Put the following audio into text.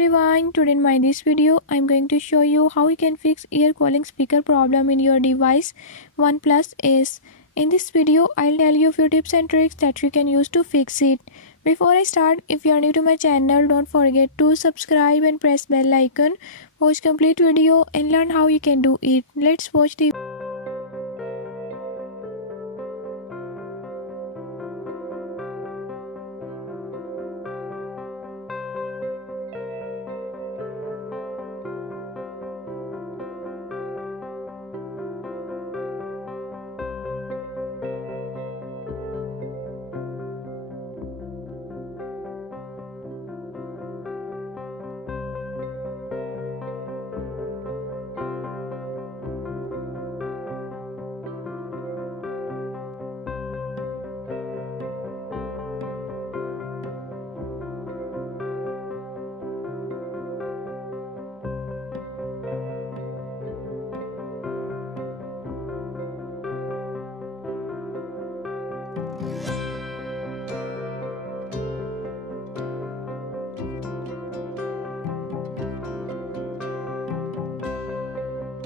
everyone, today in my this video I'm going to show you how you can fix ear calling speaker problem in your device Oneplus Ace. In this video I'll tell you few tips and tricks that you can use to fix it. Before I start, if you are new to my channel, don't forget to subscribe and press bell icon. Watch complete video and learn how you can do it. Let's watch the